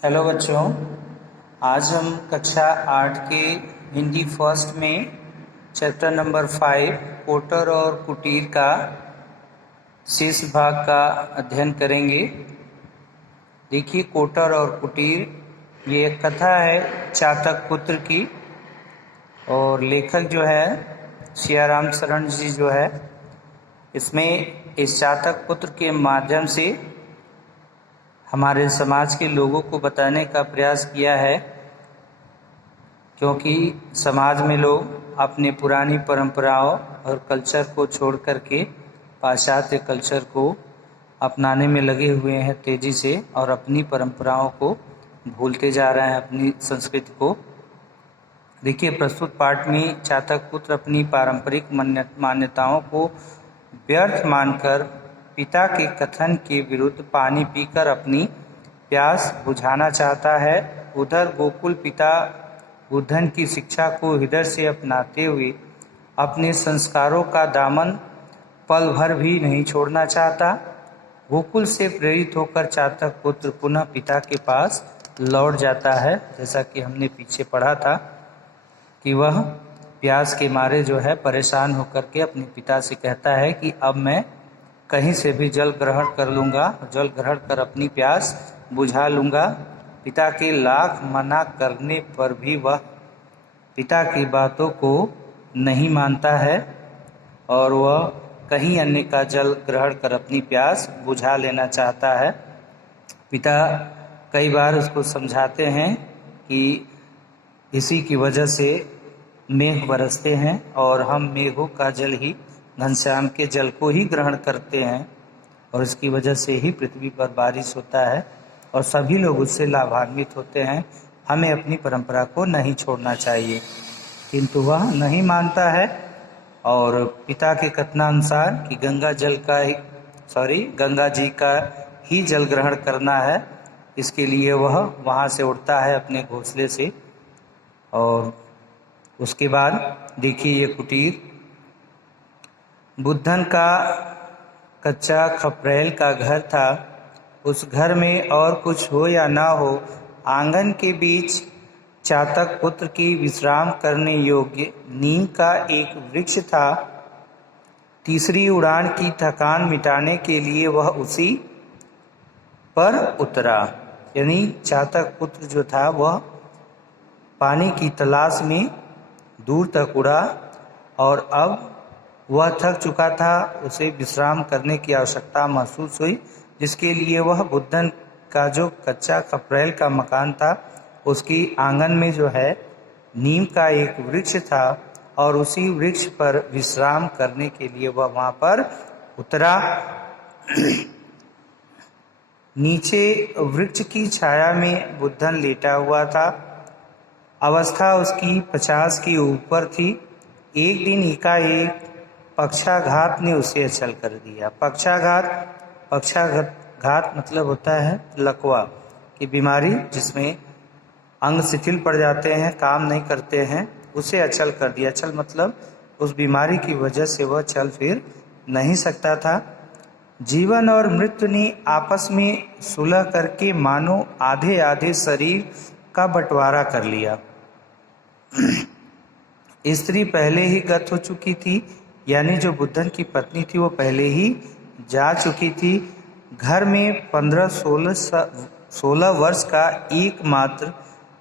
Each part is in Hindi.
हेलो बच्चों, आज हम कक्षा 8 के हिंदी फर्स्ट में चैप्टर नंबर 5 कोटर और कुटीर का शेष भाग का अध्ययन करेंगे। देखिए, कोटर और कुटीर ये एक कथा है चातक पुत्र की, और लेखक जो है सियाराम शरण जी जो है, इसमें इस चातक पुत्र के माध्यम से हमारे समाज के लोगों को बताने का प्रयास किया है, क्योंकि समाज में लोग अपने पुरानी परंपराओं और कल्चर को छोड़ करके पाश्चात्य कल्चर को अपनाने में लगे हुए हैं तेजी से, और अपनी परंपराओं को भूलते जा रहे हैं, अपनी संस्कृति को। देखिए, प्रस्तुत पाठ में चातक पुत्र अपनी पारंपरिक मान्यताओं को व्यर्थ मानकर पिता के कथन के विरुद्ध पानी पीकर अपनी प्यास बुझाना चाहता है। उधर गोकुल पिता बुद्धन की शिक्षा को हृदय से अपनाते हुए अपने संस्कारों का दामन पल भर भी नहीं छोड़ना चाहता। गोकुल से प्रेरित होकर चातक पुत्र पुनः पिता के पास लौट जाता है। जैसा कि हमने पीछे पढ़ा था कि वह प्यास के मारे जो है परेशान होकर के अपने पिता से कहता है कि अब मैं कहीं से भी जल ग्रहण कर लूँगा, जल ग्रहण कर अपनी प्यास बुझा लूँगा। पिता के लाख मना करने पर भी वह पिता की बातों को नहीं मानता है, और वह कहीं अन्य का जल ग्रहण कर अपनी प्यास बुझा लेना चाहता है। पिता कई बार उसको समझाते हैं कि इसी की वजह से मेघ बरसते हैं, और हम मेघों का जल ही, घनश्याम के जल को ही ग्रहण करते हैं, और इसकी वजह से ही पृथ्वी पर बारिश होता है और सभी लोग उससे लाभान्वित होते हैं। हमें अपनी परंपरा को नहीं छोड़ना चाहिए, किंतु वह नहीं मानता है, और पिता के कथनानुसार कि गंगा जी का ही जल ग्रहण करना है, इसके लिए वह वहाँ से उड़ता है अपने घोंसले से। और उसके बाद देखिए, ये कुटीर बुद्धन का कच्चा खपरेल का घर था। उस घर में और कुछ हो या ना हो, आंगन के बीच चातक पुत्र की विश्राम करने योग्य नीम का एक वृक्ष था। तीसरी उड़ान की थकान मिटाने के लिए वह उसी पर उतरा। यानी चातक पुत्र जो था वह पानी की तलाश में दूर तक उड़ा, और अब वह थक चुका था, उसे विश्राम करने की आवश्यकता महसूस हुई, जिसके लिए वह बुद्धन का जो कच्चा खपरेल का मकान था उसकी आंगन में जो है नीम का एक वृक्ष था, और उसी वृक्ष पर विश्राम करने के लिए वह वहाँ पर उतरा। नीचे वृक्ष की छाया में बुद्धन लेटा हुआ था। अवस्था उसकी 50 की ऊपर थी। एक दिन एकाएक पक्षाघात ने उसे अचल कर दिया। पक्षाघात मतलब होता है लकवा की बीमारी, जिसमें अंग शिथिल पड़ जाते हैं, काम नहीं करते हैं, उसे अचल कर दिया। अचल मतलब उस बीमारी की वजह से वह चल फिर नहीं सकता था। जीवन और मृत्यु ने आपस में सुलह करके मानो आधे आधे शरीर का बंटवारा कर लिया। स्त्री पहले ही गत हो चुकी थी, यानी जो बुद्धन की पत्नी थी वो पहले ही जा चुकी थी। घर में 15-16 वर्ष का एकमात्र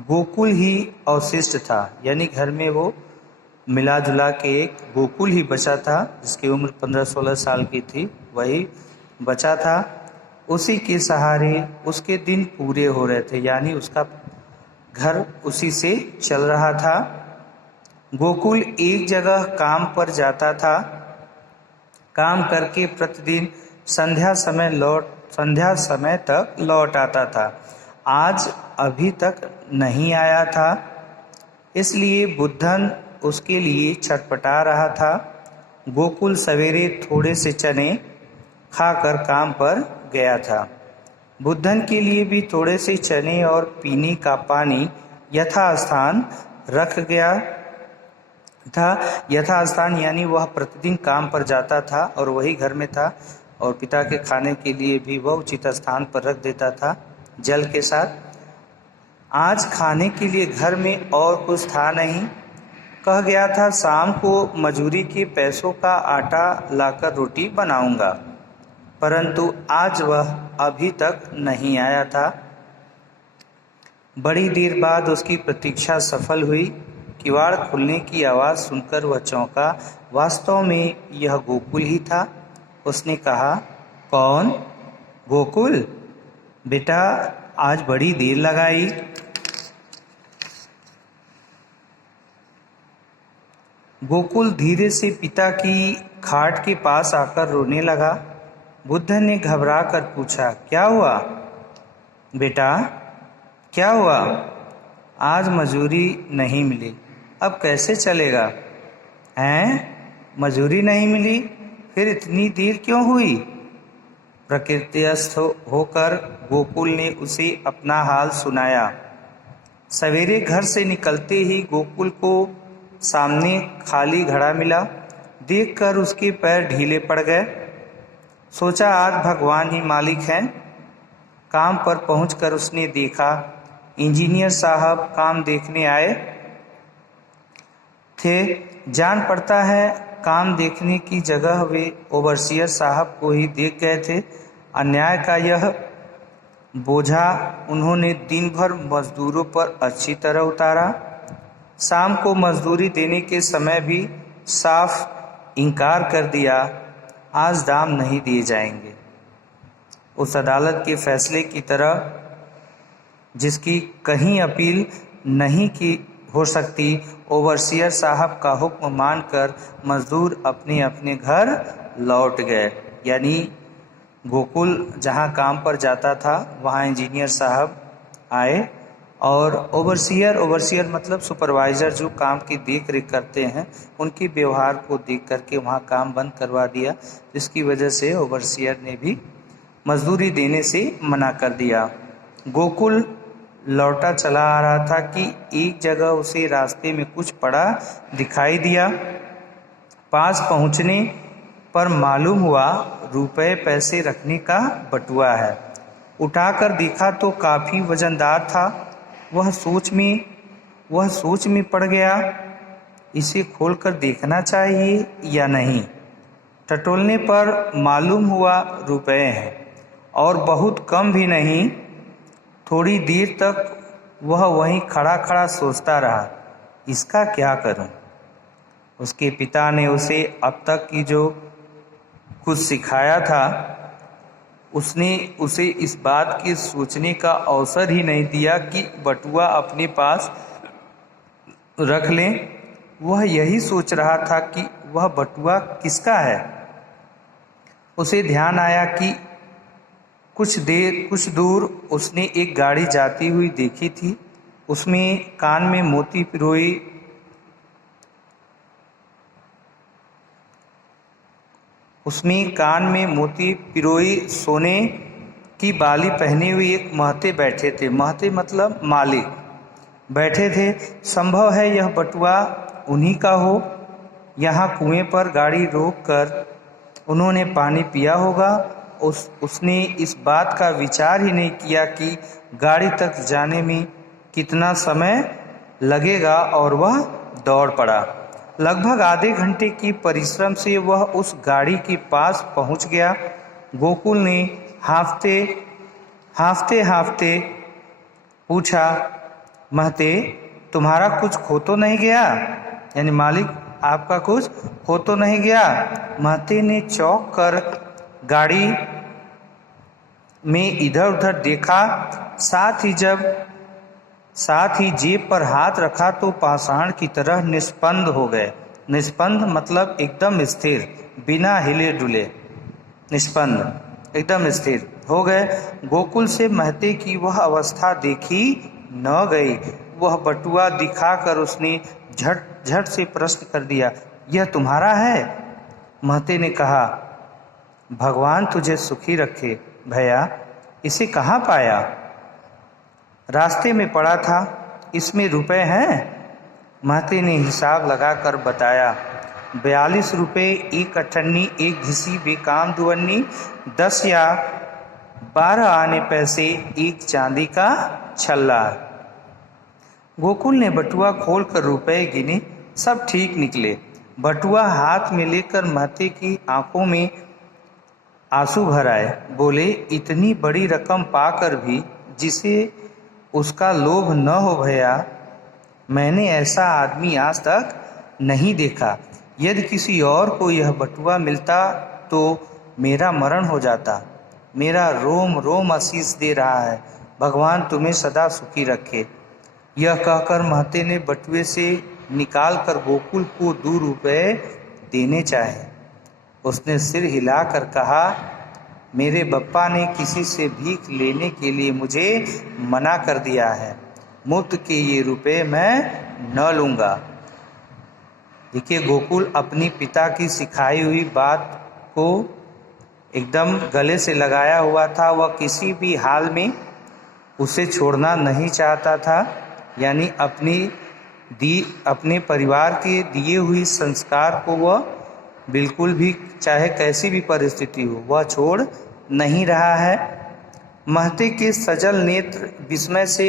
गोकुल ही अवशिष्ट था। यानी घर में वो मिला जुला के एक गोकुल ही बचा था, जिसकी उम्र 15-16 साल की थी, वही बचा था। उसी के सहारे उसके दिन पूरे हो रहे थे, यानी उसका घर उसी से चल रहा था। गोकुल एक जगह काम पर जाता था, काम करके प्रतिदिन संध्या समय तक लौट आता था। आज अभी तक नहीं आया था, इसलिए बुद्धन उसके लिए छटपटा रहा था। गोकुल सवेरे थोड़े से चने खाकर काम पर गया था। बुद्धन के लिए भी थोड़े से चने और पीने का पानी यथास्थान रख गया था। यथास्थान यानी वह प्रतिदिन काम पर जाता था और वही घर में था, और पिता के खाने के लिए भी वह उचित स्थान पर रख देता था जल के साथ। आज खाने के लिए घर में और कुछ था नहीं। कह गया था शाम को मजूरी के पैसों का आटा लाकर रोटी बनाऊंगा, परंतु आज वह अभी तक नहीं आया था। बड़ी देर बाद उसकी प्रतीक्षा सफल हुई। किवाड़ खुलने की आवाज़ सुनकर वह चौंका। वास्तव में यह गोकुल ही था। उसने कहा, कौन? गोकुल? बेटा, आज बड़ी देर लगाई। गोकुल धीरे से पिता की खाट के पास आकर रोने लगा। बुद्ध ने घबरा कर पूछा, क्या हुआ बेटा, क्या हुआ? आज मजूरी नहीं मिली, अब कैसे चलेगा? हैं? मजूरी नहीं मिली? फिर इतनी देर क्यों हुई? प्रकृतिस्थ होकर गोकुल ने उसे अपना हाल सुनाया। सवेरे घर से निकलते ही गोकुल को सामने खाली घड़ा मिला। देखकर उसके पैर ढीले पड़ गए। सोचा आज भगवान ही मालिक हैं। काम पर पहुंचकर उसने देखा इंजीनियर साहब काम देखने आए थे। जान पड़ता है काम देखने की जगह वे ओवरसियर साहब को ही देख गए थे। अन्याय का यह बोझा उन्होंने दिन भर मजदूरों पर अच्छी तरह उतारा। शाम को मजदूरी देने के समय भी साफ इनकार कर दिया, आज दाम नहीं दिए जाएंगे। उस अदालत के फैसले की तरह जिसकी कहीं अपील नहीं की हो सकती, ओवरसियर साहब का हुक्म मानकर मजदूर अपने अपने घर लौट गए। यानी गोकुल जहां काम पर जाता था वहां इंजीनियर साहब आए और ओवरसियर मतलब सुपरवाइज़र जो काम की देख रेख करते हैं, उनके व्यवहार को देख करके वहां काम बंद करवा दिया, जिसकी वजह से ओवरसियर ने भी मजदूरी देने से मना कर दिया। गोकुल लौटा चला आ रहा था कि एक जगह उसे रास्ते में कुछ पड़ा दिखाई दिया। पास पहुंचने पर मालूम हुआ रुपए पैसे रखने का बटुआ है। उठाकर देखा तो काफ़ी वजनदार था। वह सोच में पड़ गया, इसे खोलकर देखना चाहिए या नहीं। टटोलने पर मालूम हुआ रुपए हैं और बहुत कम भी नहीं। थोड़ी देर तक वह वहीं खड़ा खड़ा सोचता रहा, इसका क्या करूं? उसके पिता ने उसे अब तक की जो कुछ सिखाया था, उसने उसे इस बात की सोचने का अवसर ही नहीं दिया कि बटुआ अपने पास रख लें। वह यही सोच रहा था कि वह बटुआ किसका है। उसे ध्यान आया कि कुछ दूर उसने एक गाड़ी जाती हुई देखी थी। उसमें कान में मोती पिरोई सोने की बाली पहने हुए एक महते बैठे थे। महते मतलब मालिक बैठे थे। संभव है यह बटुआ उन्हीं का हो। यहाँ कुएं पर गाड़ी रोककर उन्होंने पानी पिया होगा। उसने इस बात का विचार ही नहीं किया कि गाड़ी तक जाने में कितना समय लगेगा और वह दौड़ पड़ा। लगभग आधे घंटे की परिश्रम से वह उस गाड़ी के पास पहुंच गया। गोकुल ने हांफते पूछा, महते, तुम्हारा कुछ खो तो नहीं गया? यानी मालिक, आपका कुछ खो तो नहीं गया? महते ने चौंक कर गाड़ी में इधर उधर देखा। साथ ही जेब पर हाथ रखा तो पाषाण की तरह निष्पन्द हो गए। निष्पन्द मतलब एकदम स्थिर, बिना हिले डुले। निष्पन्द एकदम स्थिर हो गए। गोकुल से महते की वह अवस्था देखी न गई। वह बटुआ दिखाकर उसने झट से प्रश्न कर दिया, यह तुम्हारा है? महते ने कहा, भगवान तुझे सुखी रखे भैया, इसे कहाँ पाया? रास्ते में पड़ा था, इसमें रुपए हैं? महते ने हिसाब लगाकर बताया, 42 रुपये, 1 अठन्नी, 1 घिसी, बेकाम दुवन्नी, 10 या 12 आने पैसे, 1 चांदी का छल्ला। गोकुल ने बटुआ खोलकर रुपए गिने, सब ठीक निकले। बटुआ हाथ में लेकर महते की आंखों में आंसू भर आए। बोले, इतनी बड़ी रकम पाकर भी जिसे उसका लोभ न हो भैया, मैंने ऐसा आदमी आज तक नहीं देखा। यदि किसी और को यह बटुआ मिलता तो मेरा मरण हो जाता। मेरा रोम रोम आशीष दे रहा है, भगवान तुम्हें सदा सुखी रखे। यह कहकर महते ने बटुए से निकालकर गोकुल को 2 रुपए देने चाहे। उसने सिर हिलाकर कहा, मेरे बप्पा ने किसी से भीख लेने के लिए मुझे मना कर दिया है। मुफ्त के ये रुपए मैं न लूँगा। देखिए, गोकुल अपनी पिता की सिखाई हुई बात को एकदम गले से लगाया हुआ था। वह किसी भी हाल में उसे छोड़ना नहीं चाहता था। यानी अपने परिवार के दिए हुई संस्कार को वह बिल्कुल भी, चाहे कैसी भी परिस्थिति हो, वह छोड़ नहीं रहा है। महते के सजल नेत्र विस्मय से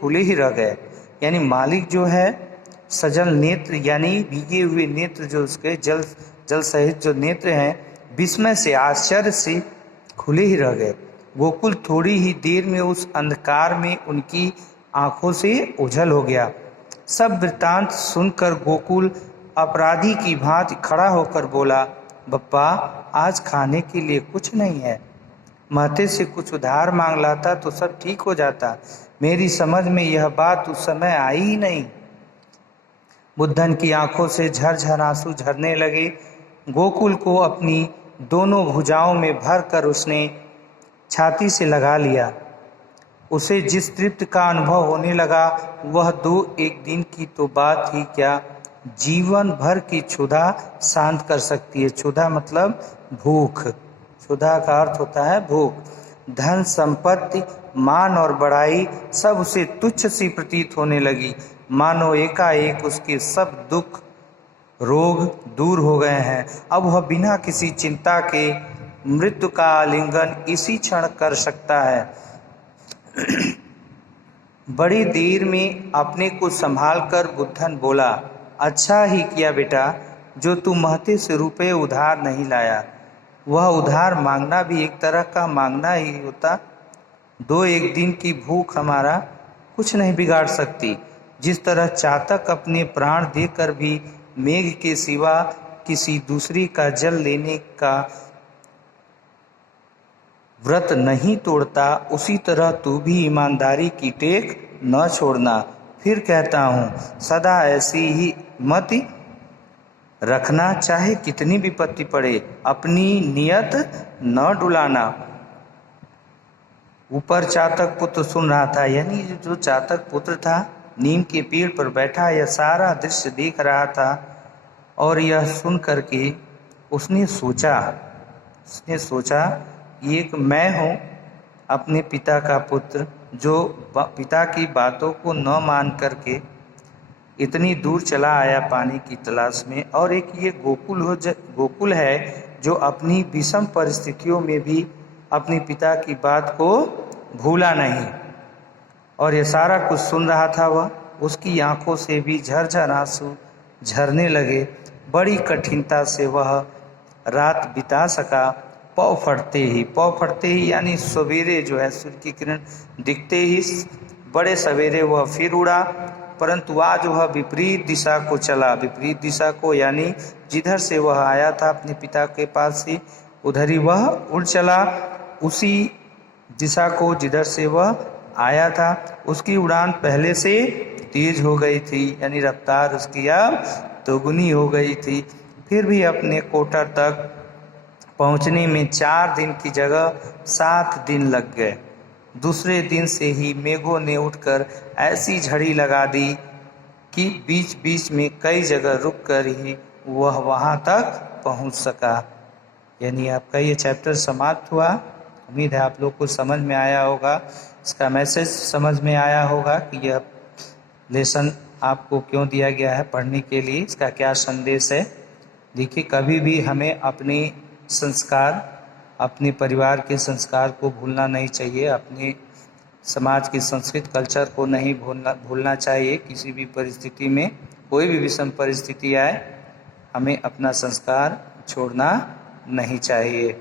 खुले ही रह गए। यानी मालिक जो है, सजल नेत्र यानी भीगे हुए नेत्र, जो उसके जल सहित जो नेत्र हैं, विस्मय से, आश्चर्य से खुले ही रह गए। गोकुल थोड़ी ही देर में उस अंधकार में उनकी आंखों से ओझल हो गया। सब वृत्तांत सुनकर गोकुल अपराधी की भांति खड़ा होकर बोला, बप्पा, आज खाने के लिए कुछ नहीं है। महते से कुछ उधार मांग लाता तो सब ठीक हो जाता। मेरी समझ में यह बात उस समय आई ही नहीं। बुद्धन की आंखों से झरझर आंसू झरने लगे। गोकुल को अपनी दोनों भुजाओं में भरकर उसने छाती से लगा लिया। उसे जिस तृप्ति का अनुभव होने लगा, वह 2-1 दिन की तो बात ही क्या, जीवन भर की क्षुधा शांत कर सकती है। क्षुधा मतलब भूख। क्षुधा का अर्थ होता है भूख। धन संपत्ति, मान और बड़ाई सब उसे तुच्छ सी प्रतीत होने लगी। मानो एकाएक उसके सब दुख रोग दूर हो गए हैं। अब वह बिना किसी चिंता के मृत्यु का आलिंगन इसी क्षण कर सकता है। बड़ी देर में अपने को संभालकर बुद्धन बोला, अच्छा ही किया बेटा जो तू महते से रुपए उधार नहीं लाया। वह उधार मांगना भी एक तरह का मांगना ही होता। 2-1 दिन की भूख हमारा कुछ नहीं बिगाड़ सकती। जिस तरह चातक अपने प्राण देकर भी मेघ के सिवा किसी दूसरी का जल लेने का व्रत नहीं तोड़ता, उसी तरह तू भी ईमानदारी की टेक न छोड़ना। फिर कहता हूँ, सदा ऐसी ही मति रखना, चाहे कितनी विपत्ति पड़े, अपनी नियत न डुलाना। ऊपर चातक पुत्र सुन रहा था। यानी जो चातक पुत्र था, नीम के पेड़ पर बैठा यह सारा दृश्य देख रहा था। और यह सुन करके उसने सोचा एक मैं हूँ अपने पिता का पुत्र, जो पिता की बातों को न मान करके इतनी दूर चला आया पानी की तलाश में। और एक ये गोकुल है जो अपनी विषम परिस्थितियों में भी अपने पिता की बात को भूला नहीं। और ये सारा कुछ सुन रहा था वह। उसकी आंखों से भी झरझर आंसू झरने लगे। बड़ी कठिनता से वह रात बिता सका। पौ फटते ही यानी सवेरे जो है, सूर्य की किरण दिखते ही बड़े सवेरे वह फिर उड़ा। परंतु आज वह विपरीत दिशा को चला। विपरीत दिशा को यानी जिधर से वह आया था अपने पिता के पास से, उधर ही वह उड़ चला। उसी दिशा को जिधर से वह आया था, उसकी उड़ान पहले से तेज हो गई थी। यानी रफ्तार उसकी अब दोगुनी हो गई थी। फिर भी अपने कोटर तक पहुंचने में 4 दिन की जगह 7 दिन लग गए। दूसरे दिन से ही मेघों ने उठकर ऐसी झड़ी लगा दी कि बीच बीच में कई जगह रुककर ही वह वहां तक पहुंच सका। यानी आपका ये चैप्टर समाप्त हुआ। उम्मीद है आप लोग को समझ में आया होगा, इसका मैसेज समझ में आया होगा कि यह लेसन आपको क्यों दिया गया है पढ़ने के लिए, इसका क्या संदेश है। देखिए, कभी भी हमें अपने संस्कार, अपने परिवार के संस्कार को भूलना नहीं चाहिए। अपने समाज की संस्कृत कल्चर को नहीं भूलना चाहिए। किसी भी परिस्थिति में, कोई भी विषम परिस्थिति आए, हमें अपना संस्कार छोड़ना नहीं चाहिए।